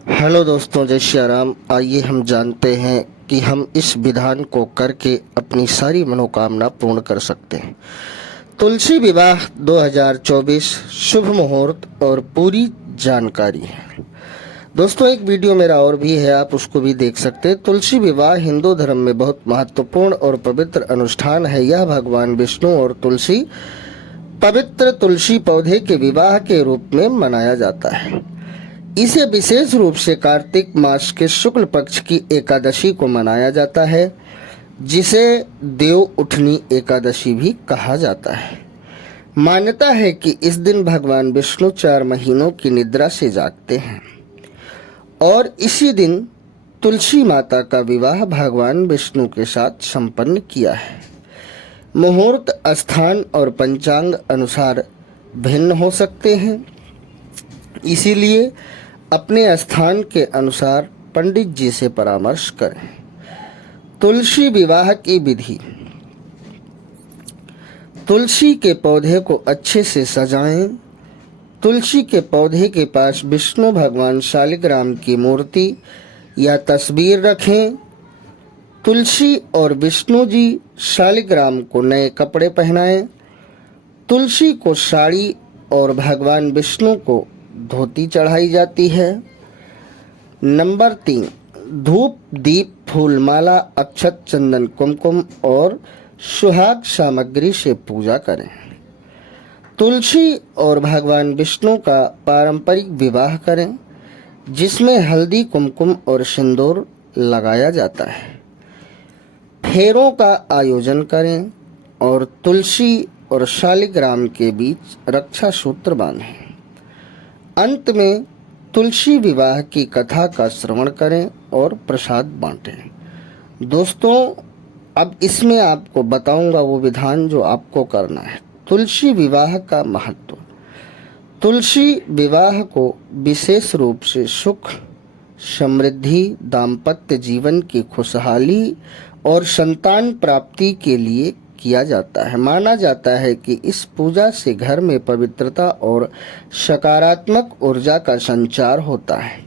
Hello दोस्तों, जय श्री राम। आइए हम जानते हैं कि हम इस विधान को करके अपनी सारी मनोकामना पूर्ण कर सकते हैं। तुलसी विवाह 2024 शुभ मुहूर्त और पूरी जानकारी है। दोस्तों, एक वीडियो मेरा और भी है, आप उसको भी देख सकते हैं। तुलसी विवाह हिंदू धर्म में बहुत महत्वपूर्ण और पवित्र अनुष्ठान है। यह भगवान विष्णु और तुलसी पवित्र तुलसी पौधे के विवाह के रूप में मनाया जाता है। इसे विशेष रूप से कार्तिक मास के शुक्ल पक्ष की एकादशी को मनाया जाता है, जिसे देव उठनी एकादशी भी कहा जाता है। मान्यता है कि इस दिन भगवान विष्णु 4 महीनों की निद्रा से जागते हैं और इसी दिन तुलसी माता का विवाह भगवान विष्णु के साथ संपन्न किया है। मुहूर्त स्थान और पंचांग अनुसार भिन्न हो सकते हैं, इसीलिए अपने स्थान के अनुसार पंडित जी से परामर्श करें। तुलसी विवाह की विधि। तुलसी के पौधे को अच्छे से सजाएं। तुलसी के पौधे के पास विष्णु भगवान शालिग्राम की मूर्ति या तस्वीर रखें। तुलसी और विष्णु जी शालिग्राम को नए कपड़े पहनाएं। तुलसी को साड़ी और भगवान विष्णु को धोती चढ़ाई जाती है। नंबर 3, धूप, दीप, फूल माला, अक्षत, चंदन, कुमकुम और सुहाग सामग्री से पूजा करें। तुलसी और भगवान विष्णु का पारंपरिक विवाह करें, जिसमें हल्दी, कुमकुम और सिंदूर लगाया जाता है। फेरों का आयोजन करें और तुलसी और शालिग्राम के बीच रक्षा सूत्र बांधें। अंत में तुलसी विवाह की कथा का श्रवण करें और प्रसाद बांटें। दोस्तों, अब इसमें आपको बताऊंगा वो विधान जो आपको करना है। तुलसी विवाह का महत्व। तुलसी विवाह को विशेष रूप से सुख, समृद्धि, दाम्पत्य जीवन की खुशहाली और संतान प्राप्ति के लिए किया जाता है। माना जाता है कि इस पूजा से घर में पवित्रता और सकारात्मक ऊर्जा का संचार होता है।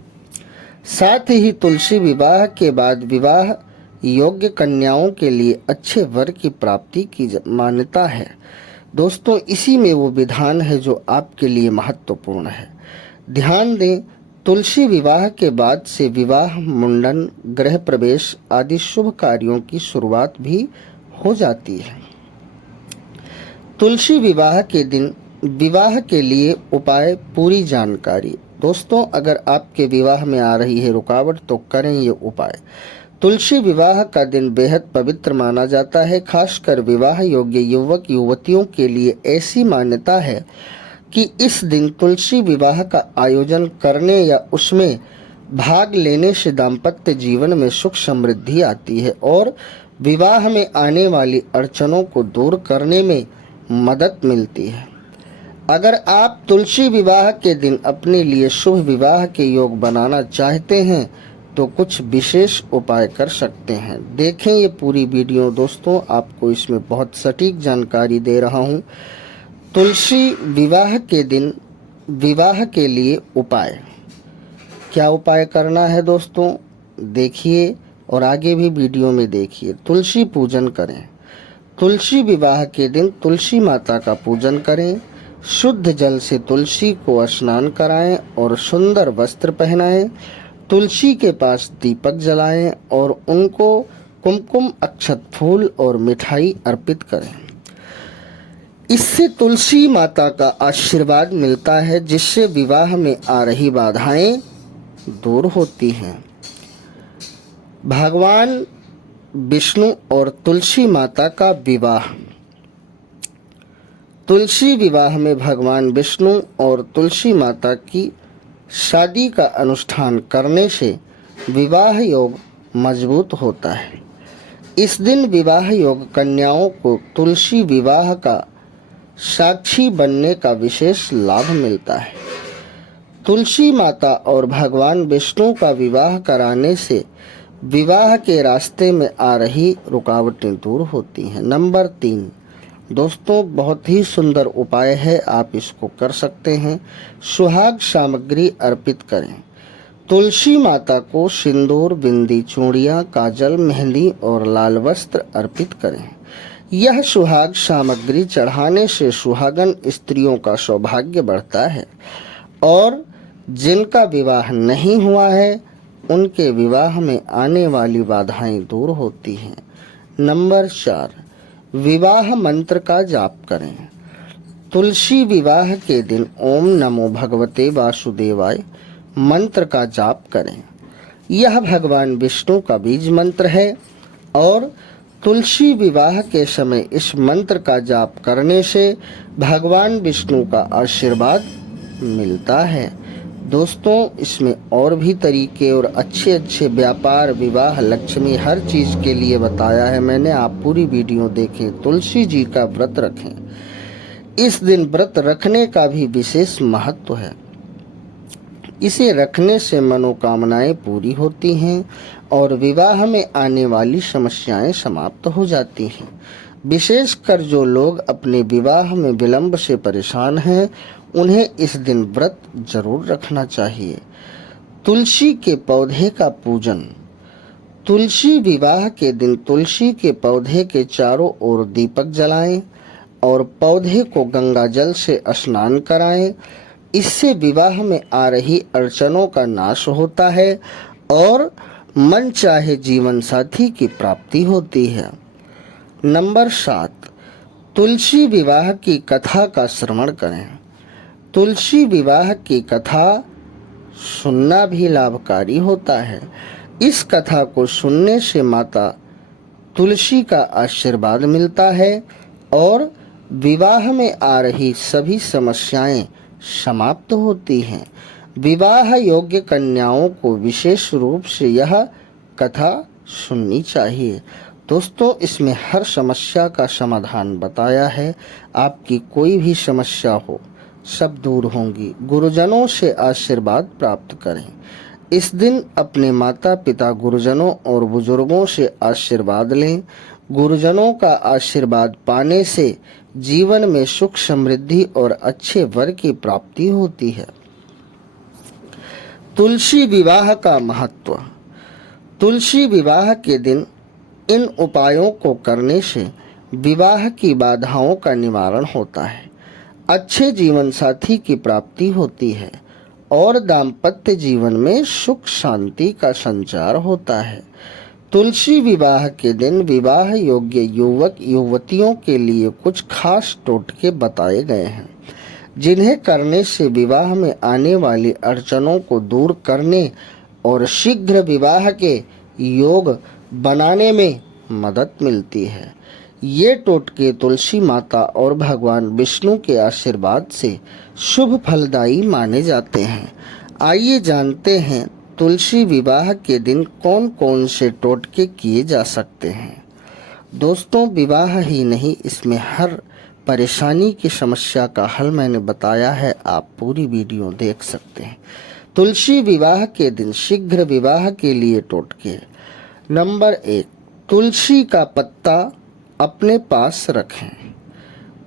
साथ ही तुलसी विवाह के बाद विवाह योग्य कन्याओं के लिए अच्छे वर की प्राप्ति की मान्यता है। दोस्तों, इसी में वो विधान है जो आपके लिए महत्वपूर्ण है। ध्यान दें, तुलसी विवाह के बाद से विवाह, मुंडन, गृह प्रवेश आदि शुभ कार्यों की शुरुआत भी हो जाती है। तुलसी विवाह के दिन विवाह के लिए उपाय पूरी जानकारी। दोस्तों, अगर आपके विवाह में आ रही है रुकावट तो करें ये उपाय। तुलसी विवाह का दिन बेहद पवित्र माना जाता है। खासकर विवाह योग्य युवक युवतियों के लिए ऐसी मान्यता है कि इस दिन तुलसी विवाह का आयोजन करने या उसमें भाग लेने से दाम्पत्य जीवन में सुख समृद्धि आती है और विवाह में आने वाली अड़चनों को दूर करने में मदद मिलती है। अगर आप तुलसी विवाह के दिन अपने लिए शुभ विवाह के योग बनाना चाहते हैं तो कुछ विशेष उपाय कर सकते हैं। देखें ये पूरी वीडियो दोस्तों, आपको इसमें बहुत सटीक जानकारी दे रहा हूँ। तुलसी विवाह के दिन विवाह के लिए उपाय। क्या उपाय करना है दोस्तों, देखिए और आगे भी वीडियो में देखिए। तुलसी पूजन करें। तुलसी विवाह के दिन तुलसी माता का पूजन करें। शुद्ध जल से तुलसी को स्नान कराएं और सुंदर वस्त्र पहनाएं। तुलसी के पास दीपक जलाएं और उनको कुमकुम, अक्षत, फूल और मिठाई अर्पित करें। इससे तुलसी माता का आशीर्वाद मिलता है, जिससे विवाह में आ रही बाधाएं दूर होती हैं। भगवान विष्णु और तुलसी माता का विवाह। तुलसी विवाह में भगवान विष्णु और तुलसी माता की शादी का अनुष्ठान करने से विवाह योग मजबूत होता है। इस दिन विवाह योग कन्याओं को तुलसी विवाह का साक्षी बनने का विशेष लाभ मिलता है। तुलसी माता और भगवान विष्णु का विवाह कराने से विवाह के रास्ते में आ रही रुकावटें दूर होती हैं। नंबर 3, दोस्तों, बहुत ही सुंदर उपाय है, आप इसको कर सकते हैं। सुहाग सामग्री अर्पित करें। तुलसी माता को सिंदूर, बिंदी, चूड़ियाँ, काजल, मेहंदी और लाल वस्त्र अर्पित करें। यह सुहाग सामग्री चढ़ाने से सुहागन स्त्रियों का सौभाग्य बढ़ता है और जिनका विवाह नहीं हुआ है उनके विवाह में आने वाली बाधाएं दूर होती हैं। नंबर 4, विवाह मंत्र का जाप करें। तुलसी विवाह के दिन ओम नमो भगवते वासुदेवाय मंत्र का जाप करें। यह भगवान विष्णु का बीज मंत्र है और तुलसी विवाह के समय इस मंत्र का जाप करने से भगवान विष्णु का आशीर्वाद मिलता है। दोस्तों, इसमें और भी तरीके और अच्छे व्यापार, विवाह, लक्ष्मी, हर चीज़ के लिए बताया है मैंने। आप पूरी वीडियो देखें। तुलसी जी का व्रत रखें। इस दिन व्रत रखने का भी विशेष महत्व है। इसे रखने से मनोकामनाएं पूरी होती हैं और विवाह में आने वाली समस्याएं समाप्त हो जाती हैं। विशेषकर जो लोग अपने विवाह में विलंब से परेशान हैं उन्हें इस दिन व्रत जरूर रखना चाहिए। तुलसी के पौधे का पूजन। तुलसी विवाह के दिन तुलसी के पौधे के चारों ओर दीपक जलाएं और पौधे को गंगा जल से स्नान कराएं। इससे विवाह में आ रही अड़चनों का नाश होता है और मन चाहे जीवन साथी की प्राप्ति होती है। नंबर 7, तुलसी विवाह की कथा का श्रवण करें। तुलसी विवाह की कथा सुनना भी लाभकारी होता है। इस कथा को सुनने से माता तुलसी का आशीर्वाद मिलता है और विवाह में आ रही सभी समस्याएं समाप्त होती हैं। विवाह योग्य कन्याओं को विशेष रूप से यह कथा सुननी चाहिए। दोस्तों, इसमें हर समस्या का समाधान बताया है। आपकी कोई भी समस्या हो सब दूर होंगी। गुरुजनों से आशीर्वाद प्राप्त करें। इस दिन अपने माता पिता, गुरुजनों और बुजुर्गों से आशीर्वाद लें। गुरुजनों का आशीर्वाद पाने से जीवन में सुख, समृद्धि और अच्छे वर की प्राप्ति होती है। तुलसी विवाह का महत्व। तुलसी विवाह के दिन इन उपायों को करने से विवाह की बाधाओं का निवारण होता है, अच्छे जीवन साथी की प्राप्ति होती है और दाम्पत्य जीवन में सुख शांति का संचार होता है। तुलसी विवाह के दिन विवाह योग्य युवक युवतियों के लिए कुछ खास टोटके बताए गए हैं जिन्हें करने से विवाह में आने वाली अड़चनों को दूर करने और शीघ्र विवाह के योग बनाने में मदद मिलती है। ये टोटके तुलसी माता और भगवान विष्णु के आशीर्वाद से शुभ फलदायी माने जाते हैं। आइए जानते हैं तुलसी विवाह के दिन कौन कौन से टोटके किए जा सकते हैं। दोस्तों, विवाह ही नहीं, इसमें हर परेशानी की समस्या का हल मैंने बताया है। आप पूरी वीडियो देख सकते हैं। तुलसी विवाह के दिन शीघ्र विवाह के लिए टोटके। नंबर 1, तुलसी का पत्ता अपने पास रखें।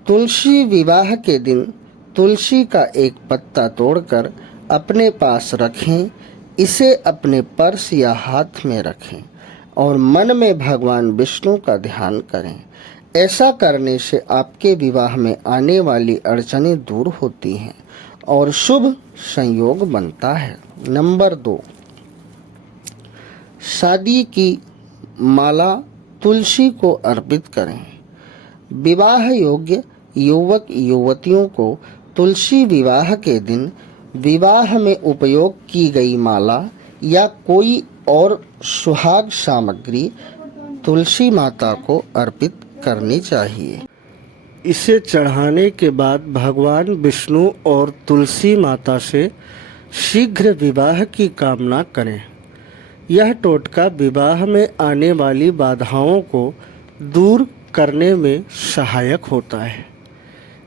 तुलसी विवाह के दिन तुलसी का एक पत्ता तोड़कर अपने पास रखें। इसे अपने पर्स या हाथ में रखें और मन में भगवान विष्णु का ध्यान करें। ऐसा करने से आपके विवाह में आने वाली अड़चनें दूर होती हैं और शुभ संयोग बनता है। नंबर 2, शादी की माला तुलसी को अर्पित करें। विवाह योग्य युवक युवतियों को तुलसी विवाह के दिन विवाह में उपयोग की गई माला या कोई और सुहाग सामग्री तुलसी माता को अर्पित करनी चाहिए। इसे चढ़ाने के बाद भगवान विष्णु और तुलसी माता से शीघ्र विवाह की कामना करें। यह टोटका विवाह में आने वाली बाधाओं को दूर करने में सहायक होता है।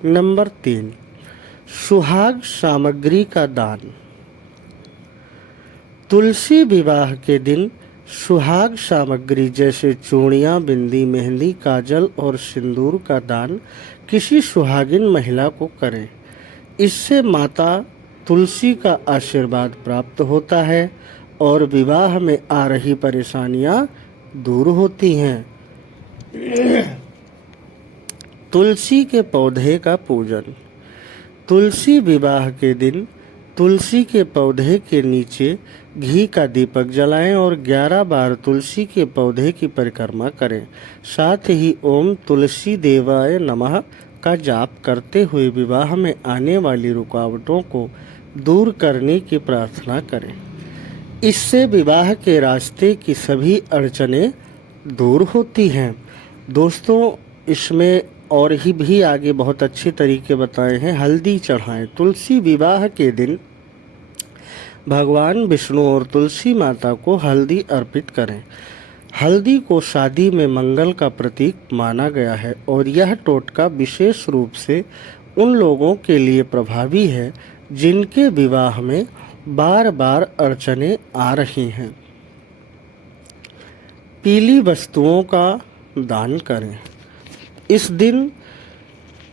नंबर 3, सुहाग सामग्री का दान। तुलसी विवाह के दिन सुहाग सामग्री जैसे चूड़ियाँ, बिंदी, मेहंदी, काजल और सिंदूर का दान किसी सुहागिन महिला को करें। इससे माता तुलसी का आशीर्वाद प्राप्त होता है और विवाह में आ रही परेशानियां दूर होती हैं। तुलसी के पौधे का पूजन। तुलसी विवाह के दिन तुलसी के पौधे के नीचे घी का दीपक जलाएं और 11 बार तुलसी के पौधे की परिक्रमा करें। साथ ही ओम तुलसी देवाय नमः का जाप करते हुए विवाह में आने वाली रुकावटों को दूर करने की प्रार्थना करें। इससे विवाह के रास्ते की सभी अड़चनें दूर होती हैं। दोस्तों, इसमें और ही भी आगे बहुत अच्छे तरीके बताए हैं। हल्दी चढ़ाएं। तुलसी विवाह के दिन भगवान विष्णु और तुलसी माता को हल्दी अर्पित करें। हल्दी को शादी में मंगल का प्रतीक माना गया है और यह टोटका विशेष रूप से उन लोगों के लिए प्रभावी है जिनके विवाह में बार बार अड़चनें आ रही हैं। पीली वस्तुओं का दान करें। इस दिन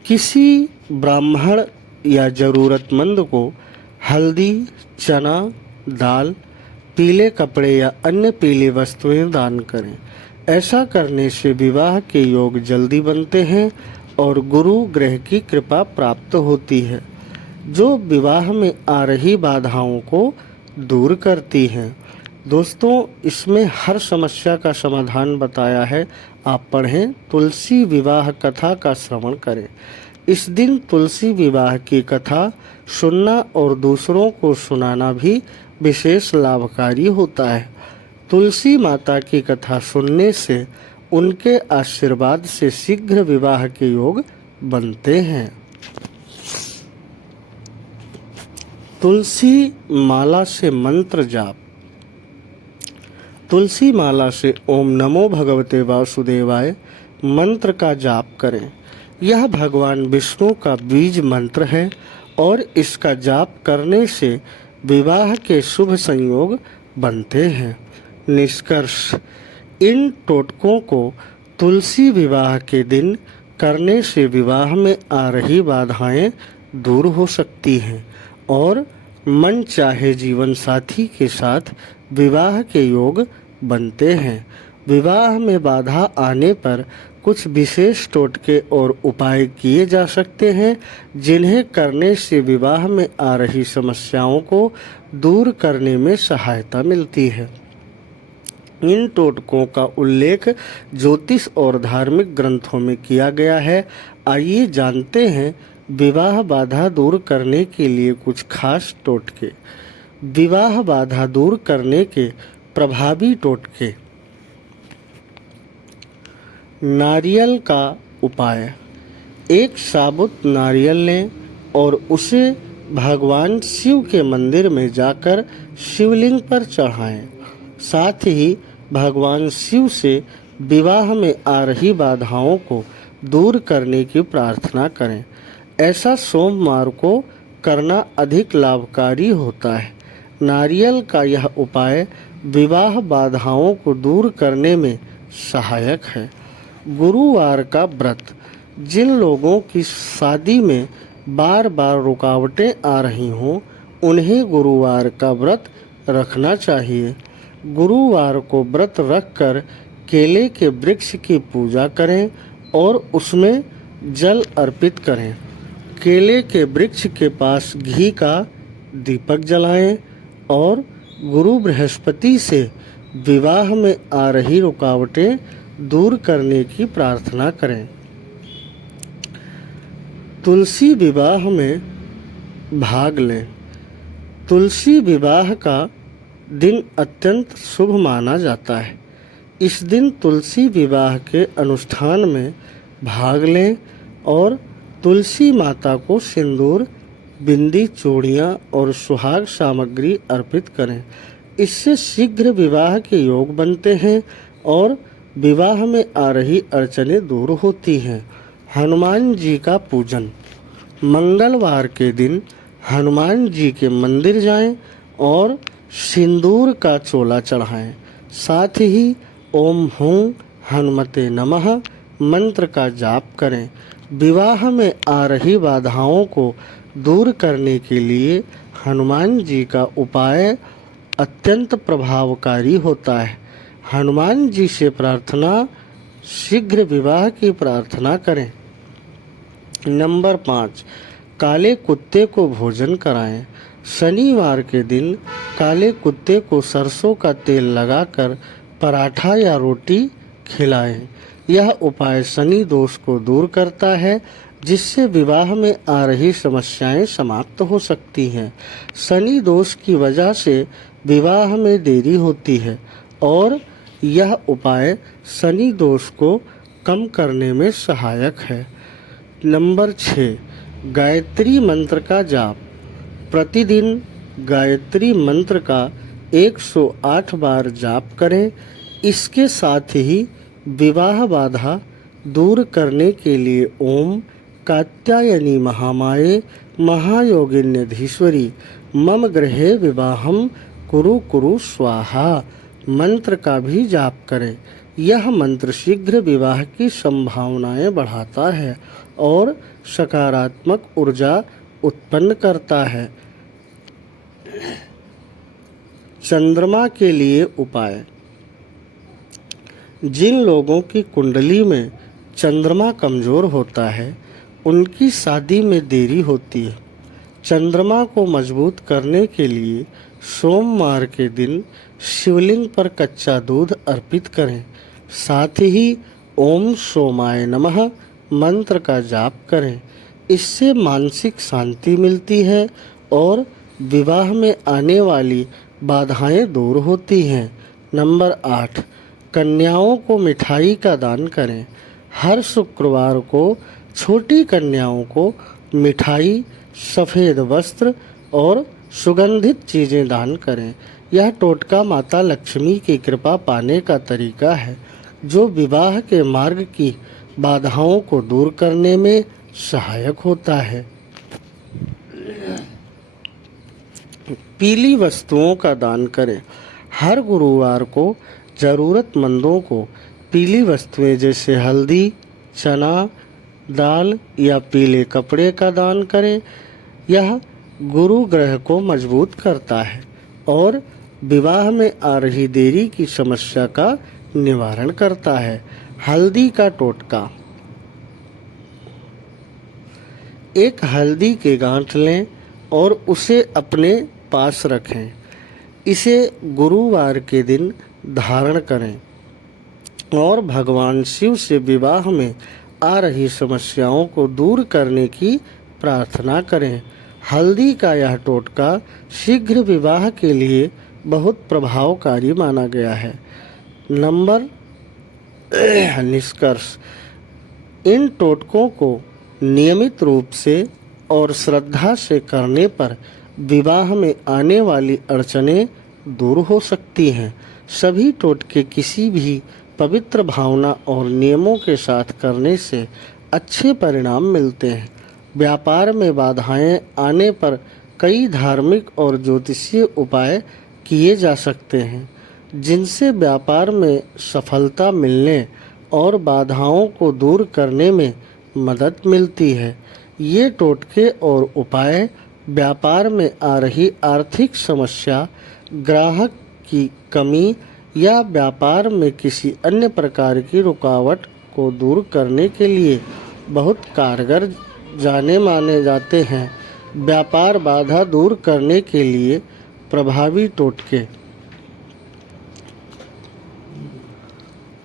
किसी ब्राह्मण या ज़रूरतमंद को हल्दी, चना, दाल, पीले कपड़े या अन्य पीली वस्तुएं दान करें। ऐसा करने से विवाह के योग जल्दी बनते हैं और गुरु ग्रह की कृपा प्राप्त होती है, जो विवाह में आ रही बाधाओं को दूर करती हैं। दोस्तों, इसमें हर समस्या का समाधान बताया है। आप पढ़ें, तुलसी विवाह कथा का श्रवण करें। इस दिन तुलसी विवाह की कथा सुनना और दूसरों को सुनाना भी विशेष लाभकारी होता है। तुलसी माता की कथा सुनने से उनके आशीर्वाद से शीघ्र विवाह के योग बनते हैं। तुलसी माला से मंत्र जाप। तुलसी माला से ओम नमो भगवते वासुदेवाय मंत्र का जाप करें। यह भगवान विष्णु का बीज मंत्र है और इसका जाप करने से विवाह के शुभ संयोग बनते हैं। निष्कर्ष, इन टोटकों को तुलसी विवाह के दिन करने से विवाह में आ रही बाधाएं दूर हो सकती हैं और मन चाहे जीवन साथी के साथ विवाह के योग बनते हैं। विवाह में बाधा आने पर कुछ विशेष टोटके और उपाय किए जा सकते हैं, जिन्हें करने से विवाह में आ रही समस्याओं को दूर करने में सहायता मिलती है। इन टोटकों का उल्लेख ज्योतिष और धार्मिक ग्रंथों में किया गया है। आइए जानते हैं विवाह बाधा दूर करने के लिए कुछ खास टोटके। विवाह बाधा दूर करने के प्रभावी टोटके। नारियल का उपाय। एक साबुत नारियल लें और उसे भगवान शिव के मंदिर में जाकर शिवलिंग पर चढ़ाएं। साथ ही भगवान शिव से विवाह में आ रही बाधाओं को दूर करने की प्रार्थना करें। ऐसा सोमवार को करना अधिक लाभकारी होता है। नारियल का यह उपाय विवाह बाधाओं को दूर करने में सहायक है। गुरुवार का व्रत। जिन लोगों की शादी में बार बार रुकावटें आ रही हों, उन्हें गुरुवार का व्रत रखना चाहिए। गुरुवार को व्रत रखकर केले के वृक्ष की पूजा करें और उसमें जल अर्पित करें। केले के वृक्ष के पास घी का दीपक जलाएं और गुरु बृहस्पति से विवाह में आ रही रुकावटें दूर करने की प्रार्थना करें। तुलसी विवाह में भाग लें। तुलसी विवाह का दिन अत्यंत शुभ माना जाता है। इस दिन तुलसी विवाह के अनुष्ठान में भाग लें और तुलसी माता को सिंदूर, बिंदी, चूड़ियाँ और सुहाग सामग्री अर्पित करें। इससे शीघ्र विवाह के योग बनते हैं और विवाह में आ रही अड़चनें दूर होती हैं। हनुमान जी का पूजन। मंगलवार के दिन हनुमान जी के मंदिर जाएं और सिंदूर का चोला चढ़ाएं। साथ ही ओम हूं हनुमते नमः मंत्र का जाप करें। विवाह में आ रही बाधाओं को दूर करने के लिए हनुमान जी का उपाय अत्यंत प्रभावकारी होता है। हनुमान जी से प्रार्थना, शीघ्र विवाह की प्रार्थना करें। नंबर 5, काले कुत्ते को भोजन कराएं। शनिवार के दिन काले कुत्ते को सरसों का तेल लगाकर पराठा या रोटी खिलाएं। यह उपाय शनि दोष को दूर करता है, जिससे विवाह में आ रही समस्याएं समाप्त हो सकती हैं। शनि दोष की वजह से विवाह में देरी होती है और यह उपाय शनि दोष को कम करने में सहायक है। नंबर 6, गायत्री मंत्र का जाप। प्रतिदिन गायत्री मंत्र का 108 बार जाप करें। इसके साथ ही विवाह बाधा दूर करने के लिए ओम कात्यायनी महामाये महायोगिन्यधीश्वरी मम गृहे विवाहम कुरु कुरु स्वाहा मंत्र का भी जाप करें। यह मंत्र शीघ्र विवाह की संभावनाएं बढ़ाता है और सकारात्मक ऊर्जा उत्पन्न करता है। चंद्रमा के लिए उपाय। जिन लोगों की कुंडली में चंद्रमा कमजोर होता है, उनकी शादी में देरी होती है। चंद्रमा को मजबूत करने के लिए सोमवार के दिन शिवलिंग पर कच्चा दूध अर्पित करें। साथ ही ओम सोमाय नमः मंत्र का जाप करें। इससे मानसिक शांति मिलती है और विवाह में आने वाली बाधाएं दूर होती हैं। नंबर 8, कन्याओं को मिठाई का दान करें। हर शुक्रवार को छोटी कन्याओं को मिठाई, सफ़ेद वस्त्र और सुगंधित चीज़ें दान करें। यह टोटका माता लक्ष्मी की कृपा पाने का तरीका है, जो विवाह के मार्ग की बाधाओं को दूर करने में सहायक होता है। पीली वस्तुओं का दान करें। हर गुरुवार को ज़रूरतमंदों को पीली वस्तुएं जैसे हल्दी, चना, दाल या पीले कपड़े का दान करें। यह गुरु ग्रह को मजबूत करता है और विवाह में आ रही देरी की समस्या का निवारण करता है। हल्दी का टोटका। एक हल्दी के गांठ लें और उसे अपने पास रखें। इसे गुरुवार के दिन धारण करें और भगवान शिव से विवाह में आ रही समस्याओं को दूर करने की प्रार्थना करें। हल्दी का यह टोटका शीघ्र विवाह के लिए बहुत प्रभावकारी माना गया है। नंबर निष्कर्ष। इन टोटकों को नियमित रूप से और श्रद्धा से करने पर विवाह में आने वाली अड़चनें दूर हो सकती हैं। सभी टोटके किसी भी पवित्र भावना और नियमों के साथ करने से अच्छे परिणाम मिलते हैं। व्यापार में बाधाएं आने पर कई धार्मिक और ज्योतिषीय उपाय किए जा सकते हैं, जिनसे व्यापार में सफलता मिलने और बाधाओं को दूर करने में मदद मिलती है। ये टोटके और उपाय व्यापार में आ रही आर्थिक समस्या, ग्राहक की कमी या व्यापार में किसी अन्य प्रकार की रुकावट को दूर करने के लिए बहुत कारगर जाने माने जाते हैं। व्यापार बाधा दूर करने के लिए प्रभावी टोटके।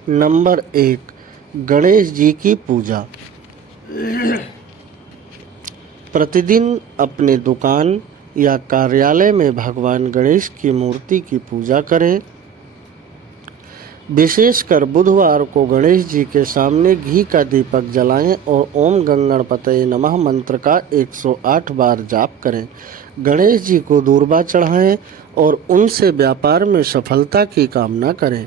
नंबर 1, गणेश जी की पूजा। प्रतिदिन अपने दुकान या कार्यालय में भगवान गणेश की मूर्ति की पूजा करें। विशेषकर बुधवार को गणेश जी के सामने घी का दीपक जलाएं और ओम गंगणपतये नमः मंत्र का 108 बार जाप करें। गणेश जी को दूर्वा चढ़ाएं और उनसे व्यापार में सफलता की कामना करें।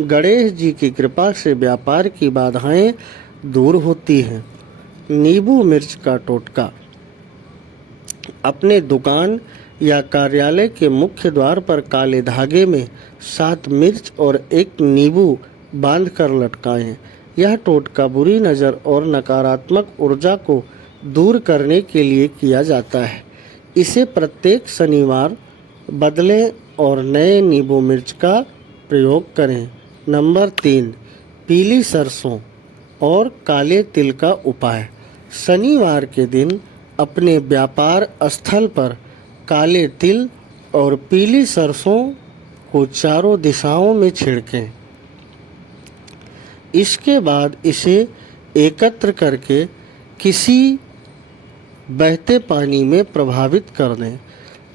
गणेश जी की कृपा से व्यापार की बाधाएं दूर होती हैं। नींबू मिर्च का टोटका। अपने दुकान या कार्यालय के मुख्य द्वार पर काले धागे में 7 मिर्च और 1 नींबू बांधकर लटकाएं। यह टोटका बुरी नज़र और नकारात्मक ऊर्जा को दूर करने के लिए किया जाता है। इसे प्रत्येक शनिवार बदलें और नए नींबू मिर्च का प्रयोग करें। नंबर 3, पीली सरसों और काले तिल का उपाय। शनिवार के दिन अपने व्यापार स्थल पर काले तिल और पीली सरसों को चारों दिशाओं में छिड़कें। इसके बाद इसे एकत्र करके किसी बहते पानी में प्रभावित कर दें।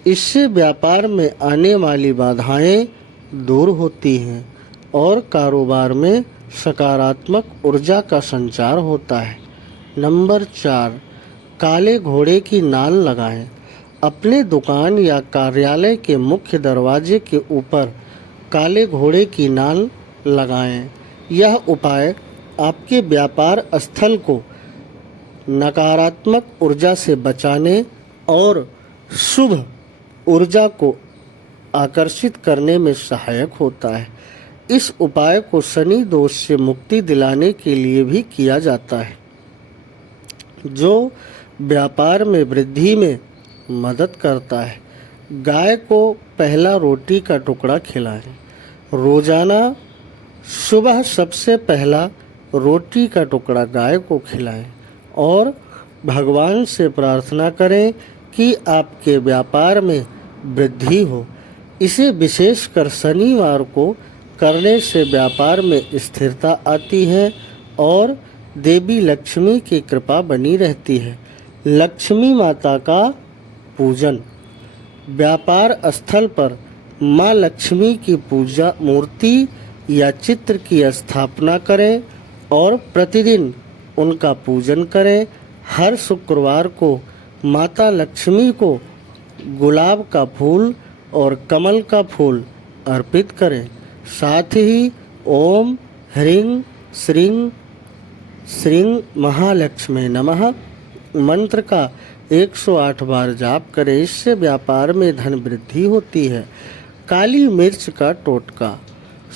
इससे व्यापार में आने वाली बाधाएं दूर होती हैं और कारोबार में सकारात्मक ऊर्जा का संचार होता है। नंबर 4, काले घोड़े की नाल लगाएं। अपने दुकान या कार्यालय के मुख्य दरवाजे के ऊपर काले घोड़े की नाल लगाएं। यह उपाय आपके व्यापार स्थल को नकारात्मक ऊर्जा से बचाने और शुभ ऊर्जा को आकर्षित करने में सहायक होता है। इस उपाय को शनि दोष से मुक्ति दिलाने के लिए भी किया जाता है, जो व्यापार में वृद्धि में मदद करता है। गाय को पहला रोटी का टुकड़ा खिलाएं। रोजाना सुबह सबसे पहला रोटी का टुकड़ा गाय को खिलाएं और भगवान से प्रार्थना करें कि आपके व्यापार में वृद्धि हो। इसे विशेषकर शनिवार को करने से व्यापार में स्थिरता आती है और देवी लक्ष्मी की कृपा बनी रहती है। लक्ष्मी माता का पूजन। व्यापार स्थल पर माँ लक्ष्मी की पूजा मूर्ति या चित्र की स्थापना करें और प्रतिदिन उनका पूजन करें। हर शुक्रवार को माता लक्ष्मी को गुलाब का फूल और कमल का फूल अर्पित करें। साथ ही ओम ह्रीं श्रीं श्रीं महालक्ष्मी नमः मंत्र का 108 बार जाप करें। इससे व्यापार में धन वृद्धि होती है। काली मिर्च का टोटका।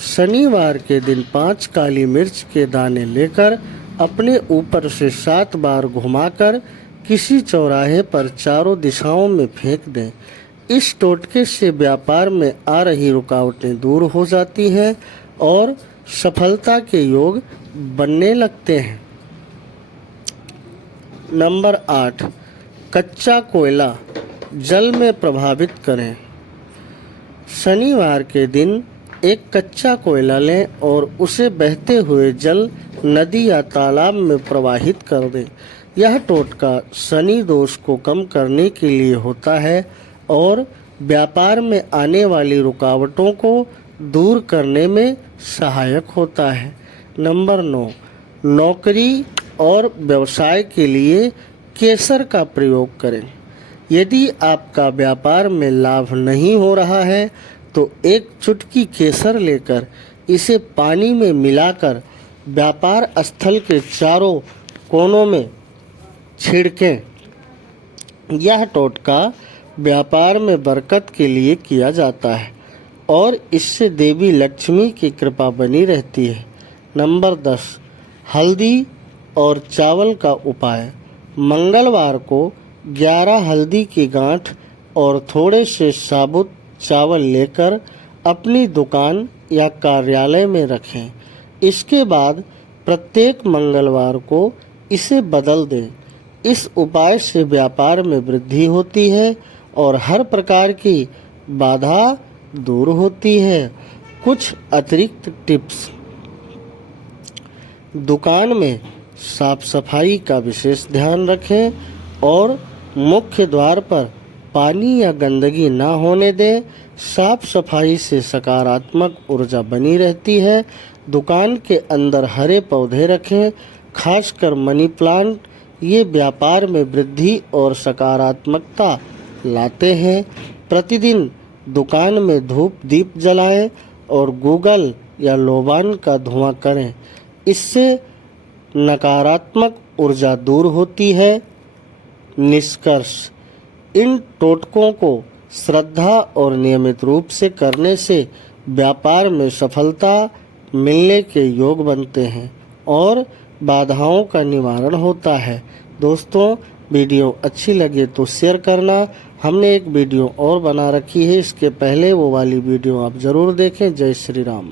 शनिवार के दिन 5 काली मिर्च के दाने लेकर अपने ऊपर से 7 बार घुमाकर किसी चौराहे पर चारों दिशाओं में फेंक दें। इस टोटके से व्यापार में आ रही रुकावटें दूर हो जाती हैं और सफलता के योग बनने लगते हैं। नंबर 8, कच्चा कोयला जल में प्रभावित करें। शनिवार के दिन एक कच्चा कोयला लें और उसे बहते हुए जल नदी या तालाब में प्रवाहित कर दें। यह टोटका शनि दोष को कम करने के लिए होता है और व्यापार में आने वाली रुकावटों को दूर करने में सहायक होता है। नंबर 9, नौकरी और व्यवसाय के लिए केसर का प्रयोग करें। यदि आपका व्यापार में लाभ नहीं हो रहा है तो एक चुटकी केसर लेकर इसे पानी में मिलाकर व्यापार स्थल के चारों कोनों में छिड़कें। यह टोटका व्यापार में बरकत के लिए किया जाता है और इससे देवी लक्ष्मी की कृपा बनी रहती है। नंबर 10, हल्दी और चावल का उपाय। मंगलवार को 11 हल्दी की गांठ और थोड़े से साबुत चावल लेकर अपनी दुकान या कार्यालय में रखें। इसके बाद प्रत्येक मंगलवार को इसे बदल दें। इस उपाय से व्यापार में वृद्धि होती है और हर प्रकार की बाधा दूर होती है। कुछ अतिरिक्त टिप्स। दुकान में साफ सफाई का विशेष ध्यान रखें और मुख्य द्वार पर पानी या गंदगी ना होने दें। साफ सफाई से सकारात्मक ऊर्जा बनी रहती है। दुकान के अंदर हरे पौधे रखें, खासकर मनी प्लांट। ये व्यापार में वृद्धि और सकारात्मकता लाते हैं। प्रतिदिन दुकान में धूप दीप जलाएं और गूगल या लोबान का धुआं करें। इससे नकारात्मक ऊर्जा दूर होती है। निष्कर्ष, इन टोटकों को श्रद्धा और नियमित रूप से करने से व्यापार में सफलता मिलने के योग बनते हैं और बाधाओं का निवारण होता है। दोस्तों, वीडियो अच्छी लगे तो शेयर करना, हमने एक वीडियो और बना रखी है, इसके पहले वो वाली वीडियो आप ज़रूर देखें। जय श्री राम।